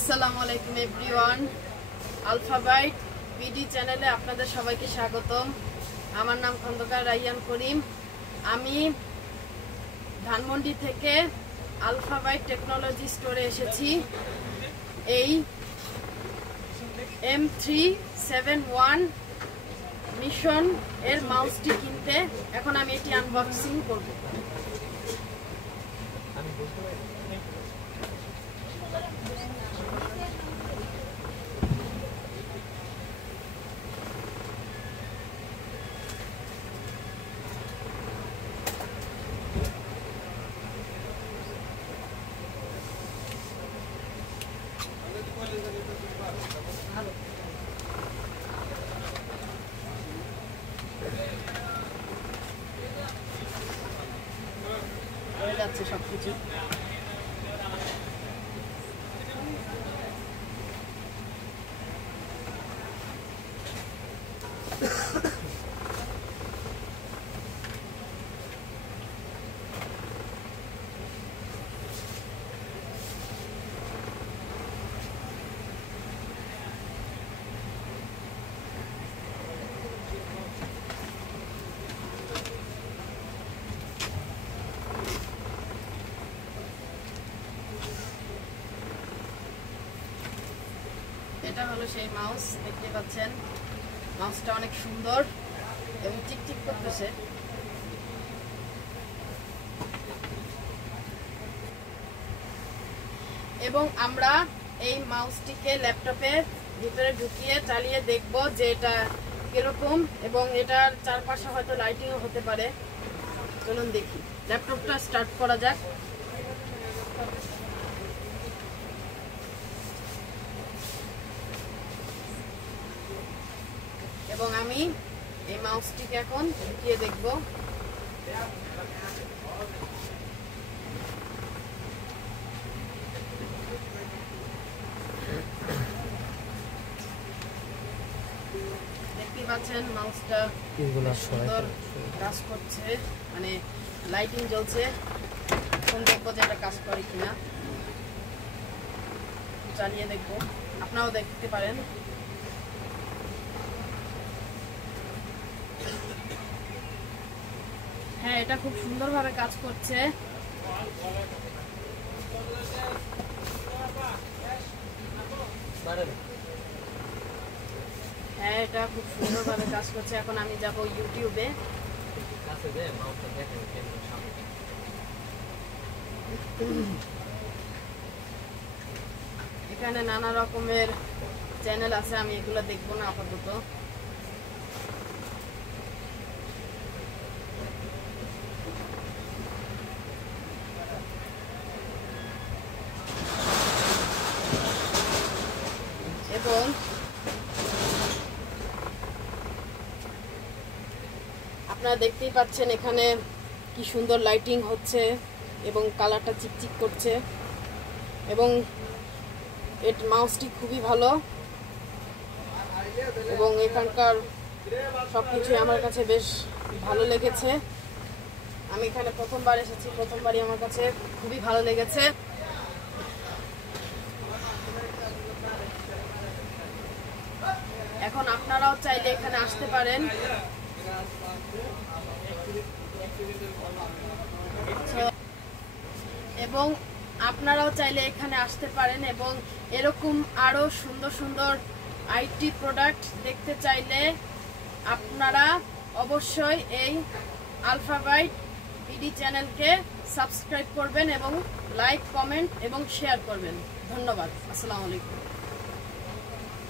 আসসালামু আলাইকুম everyone. আলফাবাইট BD চ্যানেলে আপনাদের সবাইকে স্বাগতম। আমার নাম খন্দকার রাইয়ান করিম। আমি ধানমন্ডি থেকে আলফাবাইট টেকনোলজি স্টোরে এসেছি এই M371 মিশন এর মাউসটি কিনতে। এখন আমি এটি আনবক্সিং করব। হয়ে যাচ্ছে সবকিছু। এটা হলো সেই মাউস, দেখতে পাচ্ছেন মাউসটা অনেক সুন্দর এবং টিকটিক করতেছে। এবং আমরা এই মাউসটিকে ল্যাপটপের ভিতরে ঢুকিয়ে চালিয়ে দেখব যে এটা কিরকম, এবং এটার চারপাশে হয়তো লাইটিংও হতে পারে। চলুন দেখি, ল্যাপটপটা স্টার্ট করা যাক। এবং আমি এই মাউসটিকে এখন ঢুকিয়ে দেখব। দেখতে পাচ্ছেন মাউসটা সুন্দর কাজ করছে, মানে লাইটিং জ্বলছে। এখন দেখবো যে এটা কাজ করে কিনা, চালিয়ে দেখবো, আপনারাও দেখতে পারেন। হ্যাঁ, এটা খুব সুন্দরভাবে কাজ করছে। হ্যাঁ, এটা খুব সুন্দরভাবে কাজ করছে। এখন আমি যাব ইউটিউবে। এখানে নানা রকমের চ্যানেল আছে, আমি এগুলো দেখবো না আপাতত। এবং আপনারা দেখতেই পাচ্ছেন এখানে কি সুন্দর লাইটিং হচ্ছে এবং কালারটা চিকচিক করছে। এবং এর মাউসটি খুবই ভালো এবং এখানকার সবকিছু আমার কাছে বেশ ভালো লেগেছে। আমি এখানে প্রথমবার এসেছি, প্রথমবারই আমার কাছে খুবই ভালো লেগেছে। এখন আপনারাও চাইলে এখানে আসতে পারেন। এবং আপনারাও চাইলে এখানে আসতে পারেন এবং এরকম আরো সুন্দর সুন্দর আইটি প্রোডাক্ট দেখতে চাইলে আপনারা অবশ্যই এই আলফাবাইট বিডি চ্যানেলকে সাবস্ক্রাইব করবেন এবং লাইক, কমেন্ট এবং শেয়ার করবেন। ধন্যবাদ। আসসালামু আলাইকুম।